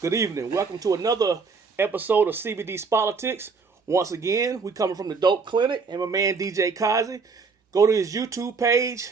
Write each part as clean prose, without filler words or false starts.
Good evening. Welcome to another episode of CBD's Politics. Once again, we coming from the Dope Clinic and my man DJ Kazi. Go to his YouTube page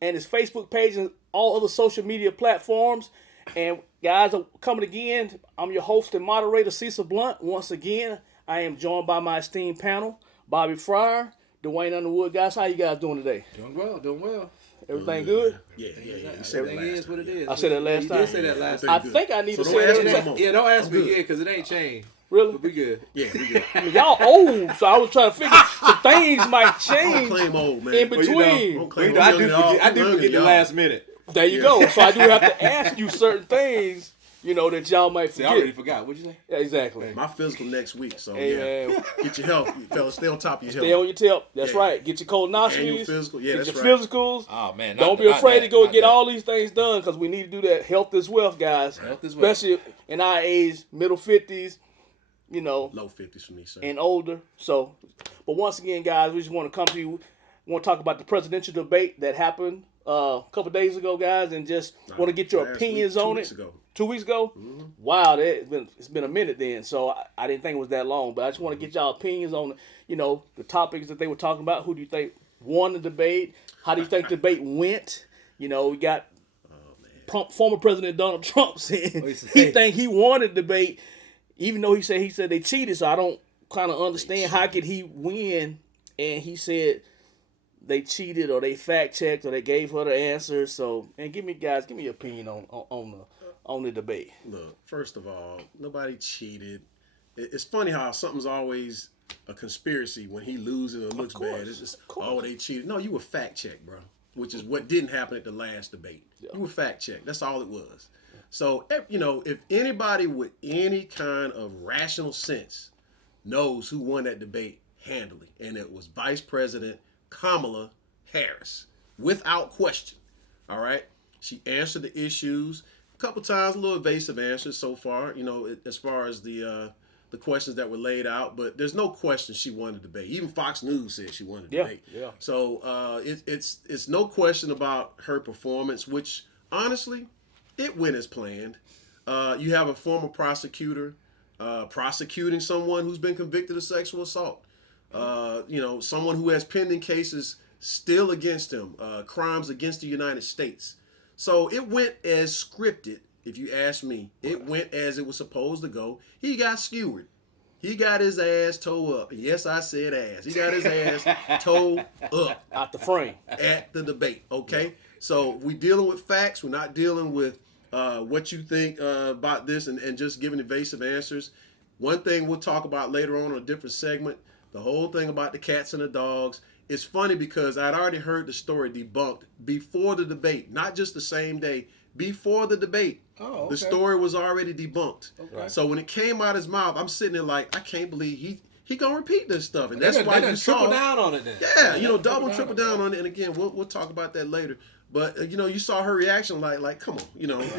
and his Facebook page and all other social media platforms. And guys, I'm coming again. I'm your host and moderator, Cecil Blunt. Once again, I am joined by my esteemed panel, Bobby Fryer, Dwayne Underwood. Guys, how you guys doing today? Doing well. Everything good? Yeah. Everything is what it is. I said that last time. You did say that last time. I think I need to say that. Yeah, don't ask me again because it ain't changed. Really? But we good. Yeah, we good. I mean, y'all old, so I was trying to figure some things might change claim old, man. in between. I do forget the last minute. There you go. So I do have to ask you certain things, that y'all might forget. See, I already forgot. What'd you say? Yeah, exactly. My physical next week, so Hey, man. get your health, fellas. Stay on top of your health. Stay on your tip. That's Yeah. right. Get your colonoscopies. And your physical. Yeah, get that's your right. physicals. Oh, man. Don't be afraid to go get all these things done because we need to do that. Health is wealth, guys. Health is wealth. Especially in our age, middle 50s, Low 50s for me, sir. and older. So, but once again, guys, we just want to come to you. We want to talk about the presidential debate that happened a couple days ago, guys, and just want to get your opinions on it. 2 weeks ago? Mm-hmm. Wow, it's been a minute then, so I didn't think it was that long. But I just want to get y'all opinions on, the topics that they were talking about. Who do you think won the debate? How do you think the debate went? We got former President Donald Trump saying he think he won the debate, even though he said they cheated. So I don't kind of understand how could he win, and he said they cheated or they fact checked or they gave her the answers. So, and give me your opinion on the debate. Look, first of all, nobody cheated. It's funny how something's always a conspiracy when he loses or looks bad. It's just, they cheated. No, you were fact checked, bro, which is what didn't happen at the last debate. Yeah. You were fact checked. That's all it was. So, if anybody with any kind of rational sense knows who won that debate handily, and it was Vice President Kamala Harris, without question. All right? She answered the issues a couple times, a little evasive answers so far, as far as the questions that were laid out, but there's no question she won the debate. Even Fox News said she won the debate. Yeah. So it's no question about her performance, which honestly, it went as planned. You have a former prosecutor prosecuting someone who's been convicted of sexual assault. Someone who has pending cases still against him, crimes against the United States. So it went as scripted, if you ask me. It went as it was supposed to go. He got skewered. He got his ass towed up. Yes, I said ass. He got his ass towed up. Out the frame. At the debate, okay? Yeah. So we dealing with facts. We're not dealing with what you think about this and just giving evasive answers. One thing we'll talk about later on a different segment, the whole thing about the cats and the dogs. It's funny because I'd already heard the story debunked before the debate, not just the same day, before the debate. Oh, okay. The story was already debunked. Okay. So when it came out his mouth, I'm sitting there like, I can't believe he gonna repeat this stuff. And that's they why done you saw triple down on it then. Yeah, double, triple down on it. And again, we'll talk about that later. But you saw her reaction like come on,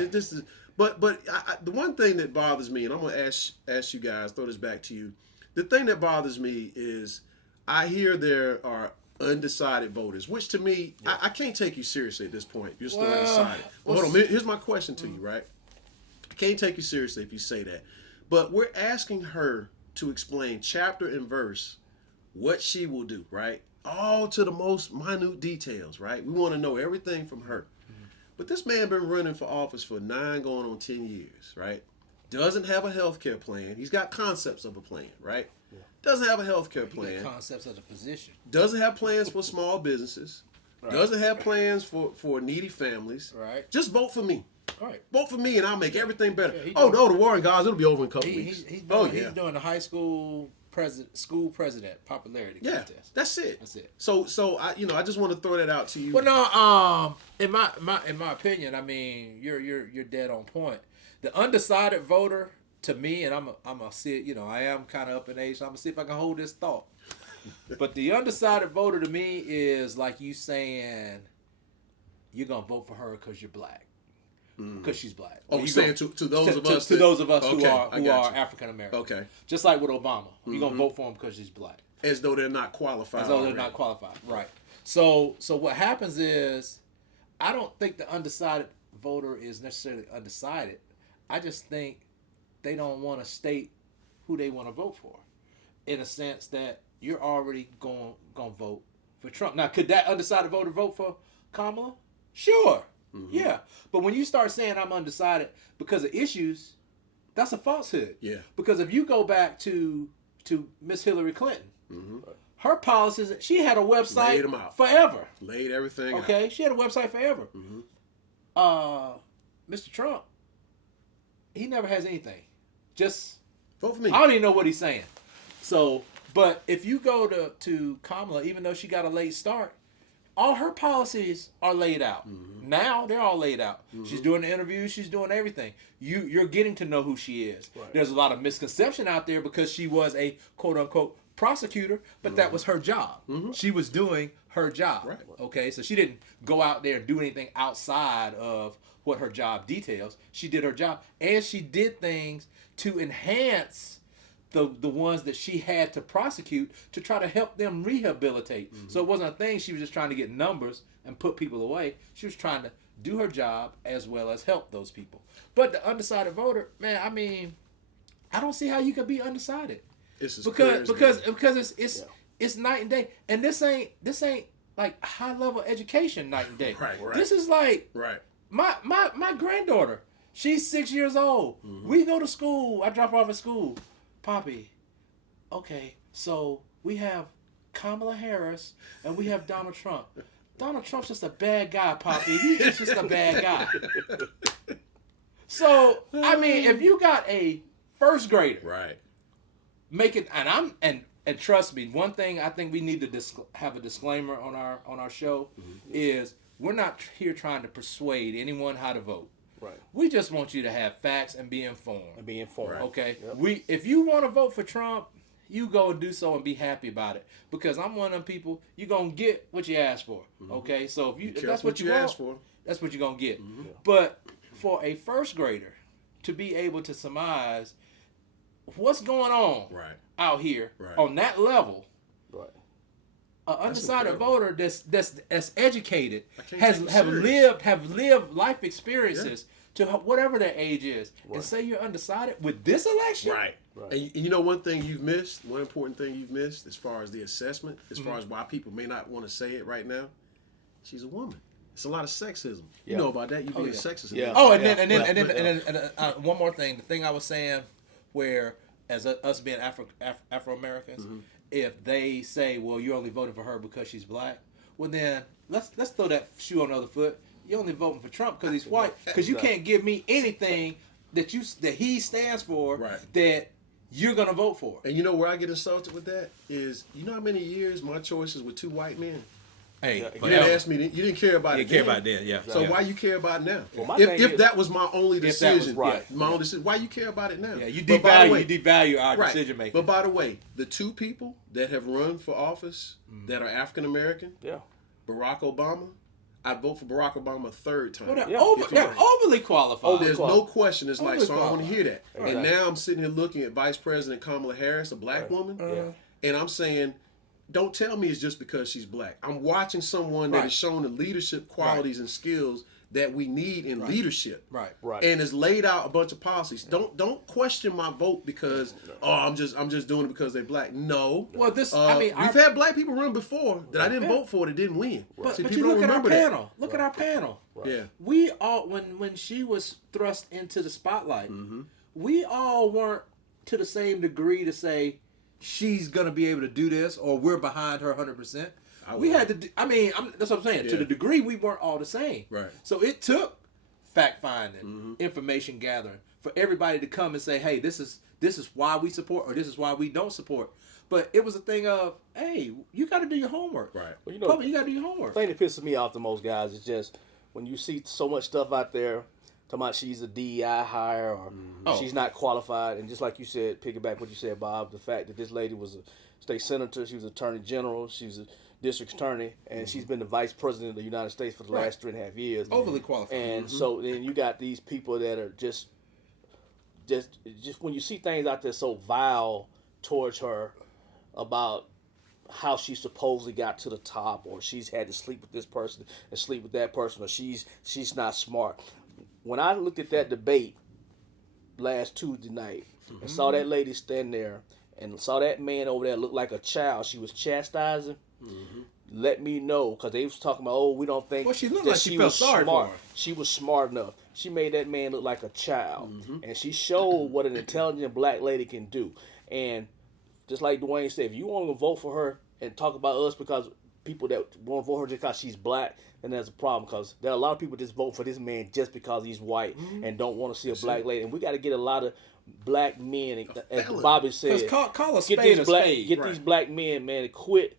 this is. But the one thing that bothers me, and I'm gonna ask you guys, throw this back to you. The thing that bothers me is I hear there are undecided voters, which to me, I can't take you seriously at this point. You're still undecided. But hold on, here's my question to you, right? I can't take you seriously if you say that. But we're asking her to explain chapter and verse what she will do, right? All to the most minute details, right? We want to know everything from her. But this man been running for office for 9 going on 10 years, right? Doesn't have a health care plan. He's got concepts of a plan, right? Yeah. Doesn't have a health care plan. Concepts of the position. Doesn't have plans for small businesses. Right. Doesn't have plans for needy families. Right. Just vote for me. All right. Vote for me and I'll make everything better. Yeah, the war and guys, it'll be over in a couple weeks. He's doing the high school school president popularity contest. That's it. That's it. So I just want to throw that out to you. Well, no, in my opinion, I mean, you're dead on point. The undecided voter, to me, and I'm gonna see it. I am kind of up in age, so I'm gonna see if I can hold this thought. But the undecided voter to me is like you saying you're gonna vote for her because you're black. Because she's black. Oh, you're saying to those of us to those of us okay, who are African American. Okay. Just like with Obama, you're gonna vote for him because she's black. As though they're not qualified. Right. So what happens is, I don't think the undecided voter is necessarily undecided. I just think they don't want to state who they want to vote for, in a sense that you're already going to vote for Trump. Now, could that undecided voter vote for Kamala? Sure. Mm-hmm. Yeah. But when you start saying I'm undecided because of issues, that's a falsehood. Yeah. Because if you go back to Miss Hillary Clinton, her policies, she had a website Laid them out. forever. Laid everything out. Okay? She had a website forever. Mr. Trump, he never has anything. Just vote for me. I don't even know what he's saying. So, but if you go to Kamala, even though she got a late start, all her policies are laid out. Now they're all laid out. She's doing the interviews. She's doing everything. You're getting to know who she is. Right. There's a lot of misconception out there because she was a quote unquote prosecutor, but that was her job. She was doing her job. Right. Okay, so she didn't go out there and do anything outside of what her job details. She did her job, and she did things to enhance the ones that she had to prosecute to try to help them rehabilitate. So it wasn't a thing she was just trying to get numbers and put people away. She was trying to do her job as well as help those people. But the undecided voter, man, I mean, I don't see how you could be undecided. Because it's night and day. And this ain't like high level education night and day. Right. This is like my granddaughter. She's 6 years old. We go to school. I drop her off at school. Poppy, okay, so we have Kamala Harris and we have Donald Trump. Donald Trump's just a bad guy, Poppy. He's just a bad guy. So, I mean, if you got a first grader, right, make it, and trust me, one thing I think we need to have a disclaimer on our show is we're not here trying to persuade anyone how to vote. Right. We just want you to have facts and be informed. Right. Okay. Yep. If you want to vote for Trump, you go and do so and be happy about it. Because I'm one of them people. You're gonna get what you ask for. Okay. So if that's what you ask for, that's what you're gonna get. But for a first grader to be able to surmise what's going on out here on that level. An undecided voter that's educated have lived life experiences to whatever their age is, and say you're undecided with this election. Right. And you know one important thing you've missed as far as the assessment, as far as why people may not want to say it right now. She's a woman. It's a lot of sexism. You know about that. You being sexist. Yeah. Oh, and then one more thing. The thing I was saying, where as us being Afro Americans. If they say, well, you're only voting for her because she's black, well then let's throw that shoe on the other foot. You're only voting for Trump because he's white, because you can't give me anything that he stands for that you're gonna vote for. And you know where I get insulted with that is, you know how many years my choices with two white men. Hey, you didn't ask me. You didn't care about it. You care about it then, yeah. So why you care about it now? Well, if that was my only decision, my only decision, why you care about it now? Yeah, you devalue our decision making. But by the way, the two people that have run for office that are African American, Barack Obama, I'd vote for Barack Obama a third time. Well, they're overly qualified. There's no question. It's like, so I want to hear that. Exactly. And now I'm sitting here looking at Vice President Kamala Harris, a black woman, and I'm saying, don't tell me it's just because she's black. I'm watching someone that has shown the leadership qualities and skills that we need in leadership. Right. And has laid out a bunch of policies. Don't question my vote because I'm just doing it because they're black. No. Well, we've had black people run before that I didn't vote for that didn't win. But you look at our panel. Look at our panel. Yeah. We all when she was thrust into the spotlight, we all weren't to the same degree to say she's gonna be able to do this, or we're behind her 100%. We had to. That's what I'm saying. To the degree we weren't all the same. Right. So it took fact finding, information gathering for everybody to come and say, "Hey, this is why we support, or this is why we don't support." But it was a thing of, "Hey, you got to do your homework." Right. Well, you got to do your homework. The thing that pisses me off the most, guys, is just when you see so much stuff out there talking about she's a DEI hire or she's not qualified, and just like you said, piggyback what you said, Bob, the fact that this lady was a state senator, she was attorney general, she was a district attorney, and she's been the vice president of the United States for the last 3.5 years. Overly qualified. And so then you got these people that are just when you see things out there so vile towards her about how she supposedly got to the top, or she's had to sleep with this person and sleep with that person, or she's not smart. when I looked at that debate last Tuesday night and saw that lady stand there and saw that man over there look like a child she was chastising, let me know, because they was talking about, we don't think Well, she looked that like she felt sorry smart. for her. She was smart enough. She made that man look like a child, and she showed what an intelligent black lady can do. And just like Dwayne said, if you want to vote for her and talk about us because people that want to vote her just because she's black, then there's a problem, because there are a lot of people just vote for this man just because he's white and don't want to see a black lady. And we got to get a lot of black men, as Bobby said, call a spade a spade. Get these black men, man, to quit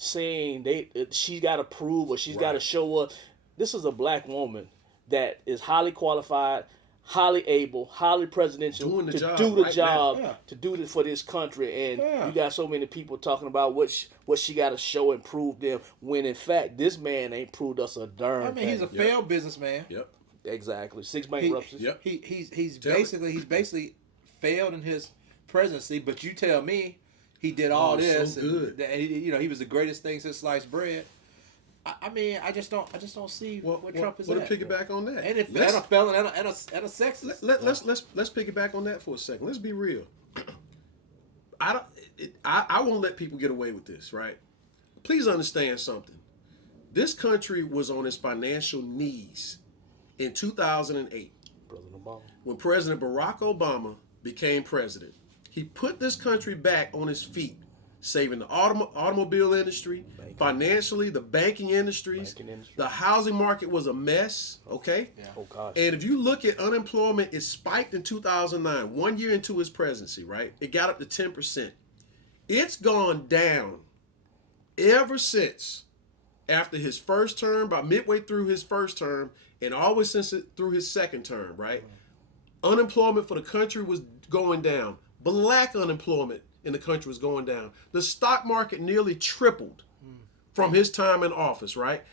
saying she got to prove or she's got to show up. This is a black woman that is highly qualified, highly able, highly presidential to do the job, to do it for this country. And you got so many people talking about what she got to show and prove them, when in fact this man ain't proved us a darn thing. I mean, he's a failed businessman. Yep. Exactly. 6 bankruptcies. He's basically failed in his presidency. But you tell me he did all this. So good. And he was the greatest thing since sliced bread. I mean, I just don't see what Trump is at. To piggyback on that, and a felon and a sexist. Let's piggyback on that for a second. Let's be real. I won't let people get away with this, right? Please understand something. This country was on its financial knees in 2008 when President Barack Obama became president. He put this country back on its feet, saving the automobile industry, financially, the banking industries. The housing market was a mess, okay? Yeah. Oh, gosh. And if you look at unemployment, it spiked in 2009, 1 year into his presidency, right? It got up to 10%. It's gone down ever since, after his first term, about midway through his first term, and always through his second term, right? Unemployment for the country was going down. Black unemployment in the country was going down. The stock market nearly tripled from his time in office, right?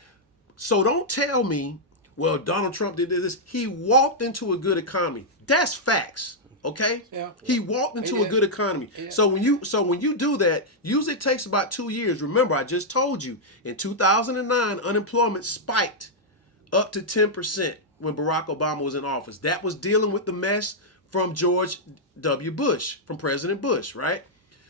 So don't tell me, well, Donald Trump did this. He walked into a good economy. That's facts, okay? Yeah. He walked into a good economy. Yeah. So when you do that, usually it takes about 2 years. Remember, I just told you, in 2009, unemployment spiked up to 10% when Barack Obama was in office. That was dealing with the mess from George W. Bush, from President Bush, right?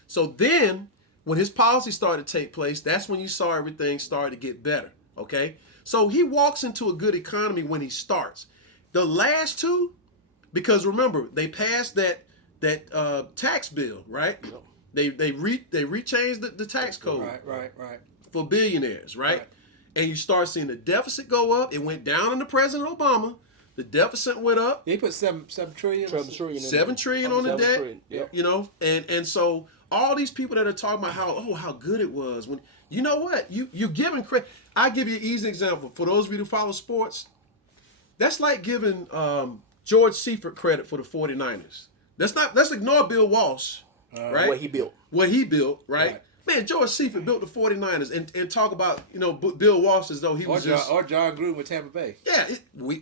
So then, when his policy started to take place, that's when you saw everything started to get better, okay? So he walks into a good economy when he starts. The last two, because remember, they passed that tax bill, right? They rechanged the tax code Right. for billionaires, right? And you start seeing the deficit go up. It went down under President Obama. The deficit went up. He put $7 trillion. $7 trillion on the debt. Yep. You know, and so all these people that are talking about how good it was, when you know what, you're giving credit. I give you an easy example for those of you who follow sports. That's like giving George Seifert credit for the 49ers. Let's ignore Bill Walsh, right? What he built, right? Man, George Seifert built the 49ers, and talk about, Bill Walsh as though he was or John Gruden with Tampa Bay. Yeah,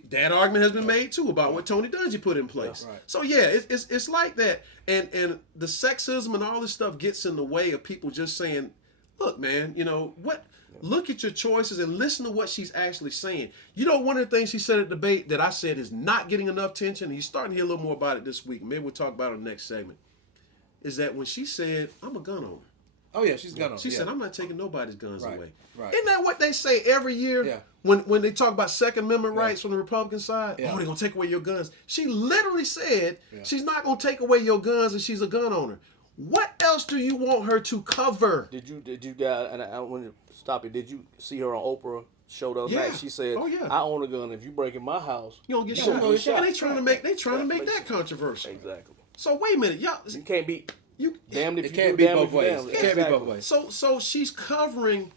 that argument has been made too about what Tony Dungy put in place. Right. So yeah, it's like that, and the sexism and all this stuff gets in the way of people just saying, look, man, what? Look at your choices and listen to what she's actually saying. One of the things she said at debate that I said is not getting enough attention, and you're starting to hear a little more about it this week. Maybe we'll talk about it in the next segment. Is that when she said, I'm a gun owner. Oh yeah, she's gun owner. She said, I'm not taking nobody's guns away. Right. Isn't that what they say every year? Yeah. When they talk about Second Amendment rights from the Republican side? Yeah. Oh, they're going to take away your guns. She literally said she's not going to take away your guns and she's a gun owner. What else do you want her to cover? Did you guys, and I want to stop you, did you see her on Oprah show the other night? She said, I own a gun. If you break in my house, you don't get shot. And they trying to make that controversial. Exactly. So wait a minute, y'all. You can't be... damn if it you can't do, be damn both if you ways. damn. It can't be both ways. So she's covering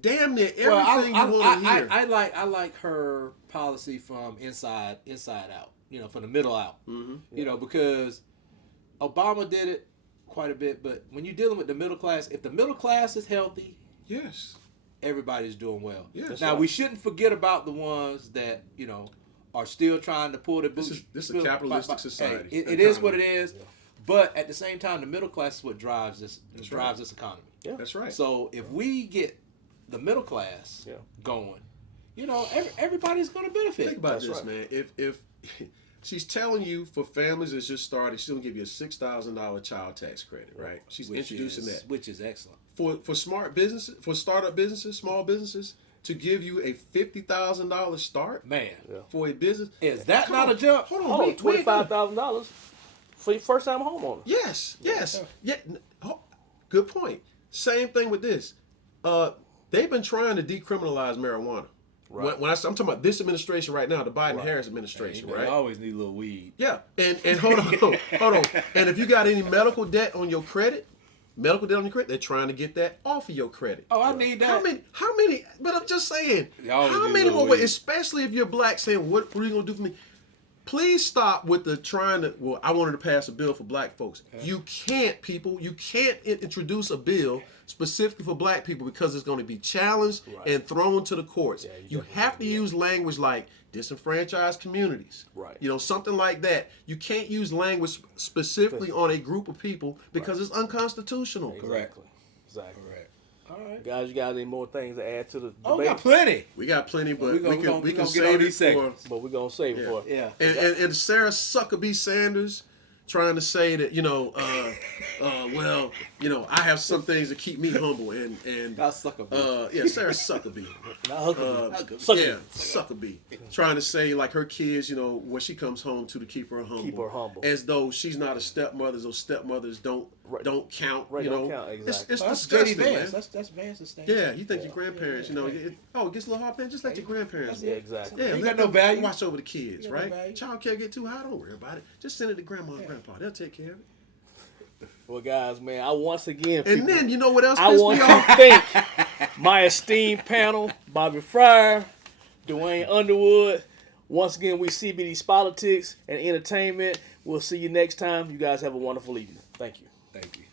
damn near everything you want to hear. I like her policy from inside out. From the middle out. Mm-hmm. Because Obama did it quite a bit, but when you're dealing with the middle class, if the middle class is healthy, yes, everybody's doing well. Yes. Now we shouldn't forget about the ones that are still trying to pull the boots. This is a capitalistic society. Hey, it is what it is. Yeah. But at the same time, the middle class is what drives this this economy. Yeah. That's right. So if we get the middle class going, everybody's going to benefit. Think about this, man. she's telling you for families that's just started, she's gonna give you a $6,000 child tax credit, right? She's introducing that, which is excellent for smart businesses, for startup businesses, small businesses, to give you a $50,000 start, man. for a business. Is that not a jump? Hold on, Oh, $25,000 for your first time homeowner. Yes. Yeah. Good point. Same thing with this. They've been trying to decriminalize marijuana. Right. I'm talking about this administration right now, the Biden-Harris administration, right? You always need a little weed. Yeah, and hold on. And if you got any medical debt on your credit, they're trying to get that off of your credit. Oh, I need that. How many? But I'm just saying, Y'all how need many a more? little weed. Especially if you're black, saying, "What are you gonna do for me?" Please stop with the trying to. Well, I wanted to pass a bill for black folks. You can't, people. You can't introduce a bill specifically for black people because it's going to be challenged and thrown to the courts. Yeah, you have to use language like disenfranchised communities. Right. You know, something like that. You can't use language specifically on a group of people because it's unconstitutional. Exactly. Correct. All right. Guys, you got any more things to add to the debate? Oh, we got plenty. We got plenty, but we we can get save all it these for. segments. But we're going to save it for. Yeah. And Sarah Suckerby Sanders trying to say that, well, I have some things that keep me humble and Suckerby. Sarah Suckerby. Suckerby. Trying to say like her kids, what she comes home to keep her humble. Keep her humble. As though she's not a stepmother, those stepmothers don't count. Right, don't count, exactly. It's That's disgusting, JD Vance. man. That's Vance's thing. Yeah, you think your grandparents, it gets a little hard, man. Just let your grandparents. Yeah, exactly. Yeah, You let got no them value. Watch over the kids, You got no right? value. Child care get too high, don't worry about it. Just send it to grandma and grandpa. They'll take care of it. Well, guys, man, I once again... And then, you know what else I pissed want me to off? thank my esteemed panel, Bobby Fryer, Dwayne Underwood. Once again, we CBD's politics and entertainment. We'll see you next time. You guys have a wonderful evening. Thank you. Thank you.